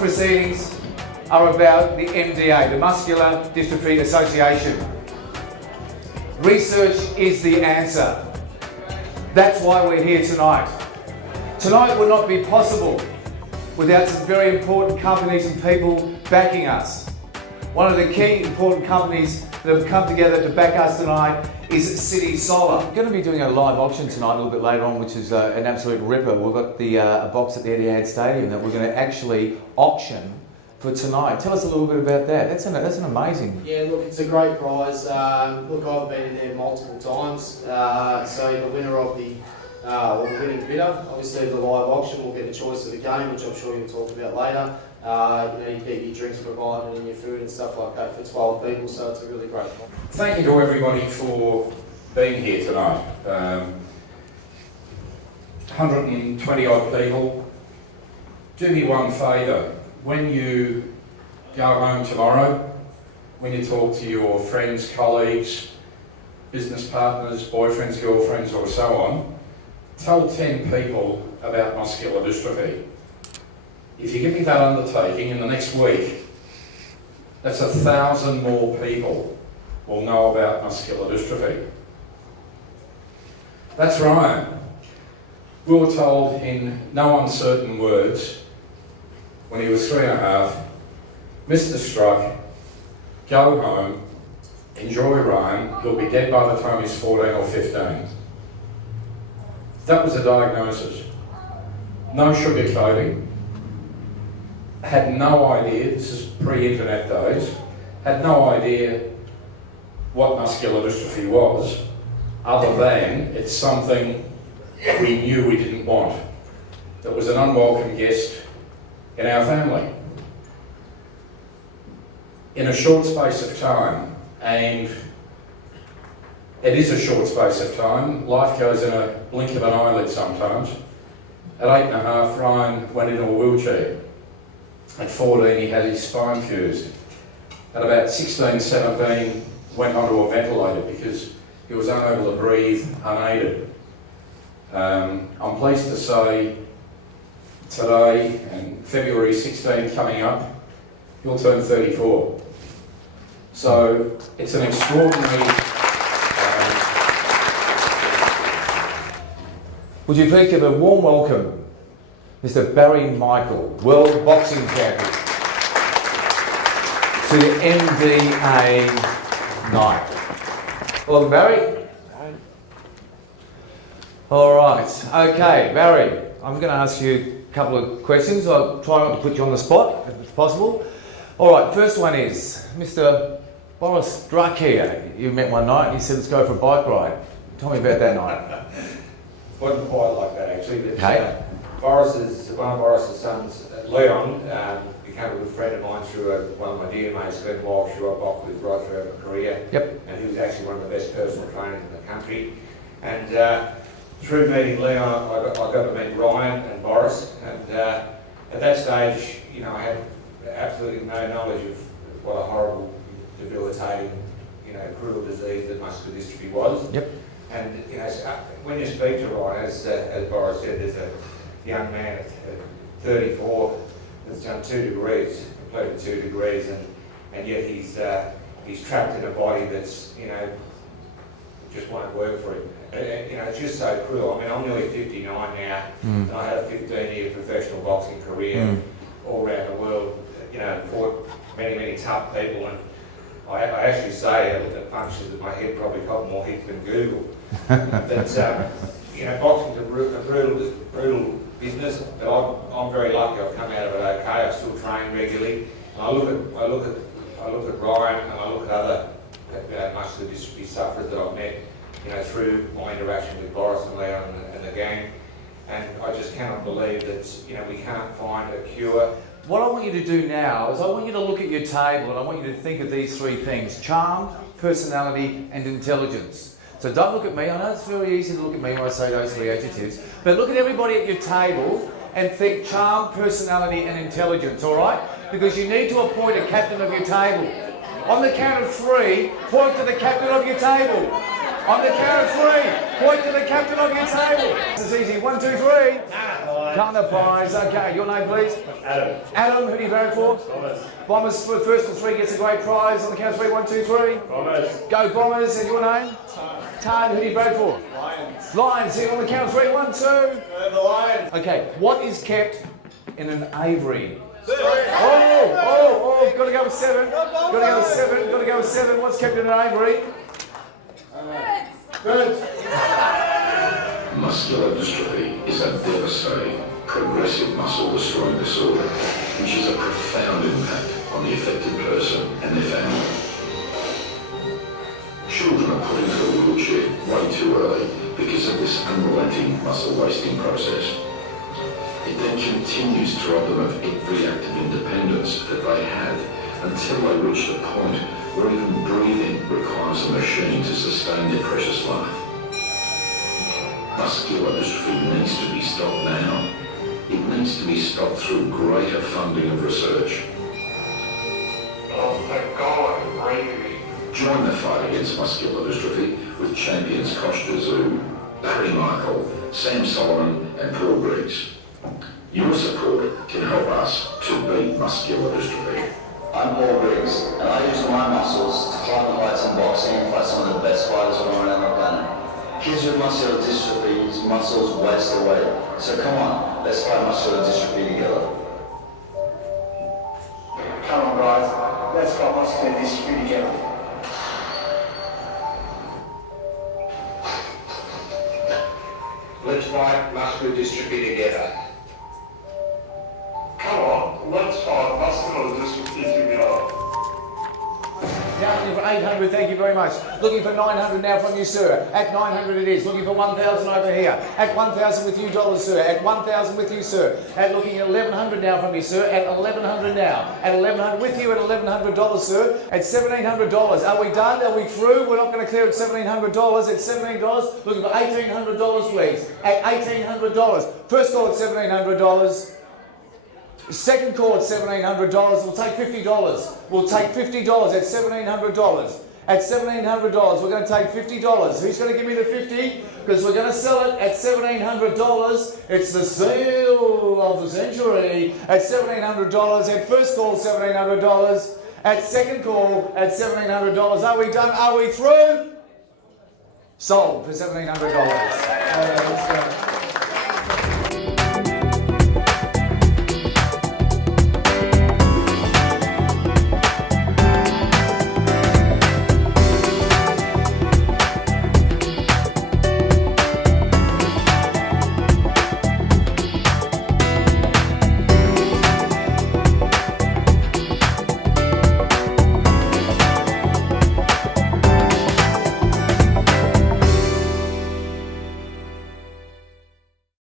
proceedings are about the MDA, the Muscular Dystrophy Association. Research is the answer. That's why we're here tonight. Tonight would not be possible without some very important companies and people backing us. One of the key important companies that have come together to back us tonight is Citisolar. We're going to be doing a live auction tonight a little bit later on, which is an absolute ripper. We've got the a box at the Etihad Stadium that we're going to actually auction for tonight. Tell us a little bit about that. That's an amazing... Yeah, look, it's a great prize. Look, I've been in there multiple times. So the winner of the winning bidder, obviously the live auction will get a choice of the game, which I'm sure you'll talk about later. You get your drinks provided and your food and stuff like that for 12 people, so it's a really great one. Thank you to everybody for being here tonight. 120 odd people. Do me one favour, when you go home tomorrow, when you talk to your friends, colleagues, business partners, boyfriends, girlfriends or so on, tell 10 people about muscular dystrophy. If you give me that undertaking in the next week, that's 1,000 more people will know about muscular dystrophy. That's right. We were told in no uncertain words when he was 3.5, Mr. Struk, go home, enjoy Ryan, he'll be dead by the time he's 14 or 15. That was a diagnosis. No sugarcoating. Had no idea, this is pre-internet days, had no idea what muscular dystrophy was, other than it's something we knew we didn't want. It was an unwelcome guest in our family. In a short space of time, and it is a short space of time, life goes in a blink of an eyelid sometimes. At 8.5, Ryan went into a wheelchair. At 14, he had his spine fused. At about 16, 17, went onto a ventilator because he was unable to breathe unaided. I'm pleased to say today, and February 16 coming up, he'll turn 34. So it's an extraordinary... Would you please give a warm welcome Mr. Barry Michael, World Boxing Champion, to the MDA night. Welcome, Barry. All right. Okay, Barry, I'm going to ask you a couple of questions. I'll try not to put you on the spot, if it's possible. All right, first one is, Mr. Boris Struk here. You met one night and he said, let's go for a bike ride. Tell me about that night. Wasn't quite like that actually. But, Okay. one of Boris's sons, Leon, became a good friend of mine through one of my dear mates, Glenn Walsh, who I boxed with right throughout my career. Yep. And he was actually one of the best personal trainers in the country. And through meeting Leon, I got to meet Ryan and Boris. And at that stage, you know, I had absolutely no knowledge of what a horrible, debilitating, you know, cruel disease that muscular dystrophy was. Yep. And you know, when you speak to Ryan, as Boris said, there's a young man at 34 that's done 2 degrees, completed 2 degrees, and yet he's trapped in a body that's, you know, just won't work for him. You know, it's just so cruel. I mean, I'm nearly 59 now, and I had a 15-year professional boxing career all around the world. You know, fought many, many tough people, and I actually say at punctures that my head probably caught more hits than Google. But you know, boxing's a brutal business. But I'm very lucky. I've come out of it okay. I still train regularly. And I look at Ryan, and I look at other muscular dystrophy sufferers that I've met, you know, through my interaction with Boris and Leon and the gang. And I just cannot believe that, you know, we can't find a cure. What I want you to do now is I want you to look at your table and I want you to think of these 3 things: charm, personality and intelligence. So don't look at me. I know it's very easy to look at me when I say those 3 adjectives, but look at everybody at your table and think charm, personality and intelligence, all right? Because you need to appoint a captain of your table. On the count of 3, point to the captain of your table. On the count of 3, point to the captain of your table. This is easy. 1, 2, 3. Count the prize. Okay, your name, please. Adam. Adam, who do you vote for? Boris. Bombers for first to 3 gets a great prize. On the count of 3, 1, 2, 3. Boris. Go Bombers. And your name? Tan, who do you vote for? Lions. Lions. Here on the count of 3, 1, 2. The Lions. Okay, what is kept in an aviary? Struk. Oh, gotta go with 7. Gotta go with 7. Gotta go with 7. What's kept in an aviary? Birds. Muscular dystrophy is a devastating, progressive muscle-destroying disorder, which has a profound impact on the affected person and their family. Children are put into a wheelchair way too early because of this unrelenting muscle-wasting process. It then continues to rob them of every act of independence that they had until they reach the point where even breathing requires a machine to sustain their precious life. Muscular dystrophy needs to be stopped now. It needs to be stopped through greater funding of research. Oh, thank God, really. Join the fight against muscular dystrophy with champions Kosh Zoo, Barry Michael, Sam Solomon and Paul Griggs. Your support can help us to beat muscular dystrophy. I'm Paul Briggs, and I use my muscles to climb the heights in boxing and fight some of the best fighters from around the planet. Kids with muscular dystrophy's muscles waste away. So come on, let's fight muscular dystrophy together. Come on, guys. Let's fight muscular dystrophy together. Let's fight muscular dystrophy together. Come on, let's fight muscular dystrophy together. Now looking for 800, thank you very much. Looking for 900 now from you, sir. At 900 it is. Looking for 1,000 over here. At 1,000 with you dollars, sir. At 1,000 with you, sir. At looking at 1,100 now from you, sir. At 1,100 now. At 1,100 with you at $1,100, sir. At $1,700. Are we done? Are we through? We're not going to clear at $1,700. At $1,700. Looking for $1,800, please. At $1,800. First call at $1,700. Second call at $1,700. We'll take $50. We'll take $50 at $1,700. At $1,700, we're going to take $50. Who's going to give me the 50? Because we're going to sell it at $1,700. It's the sale of the century at $1,700. At first call, $1,700. At second call, at $1,700. Are we done? Are we through? Sold for $1,700.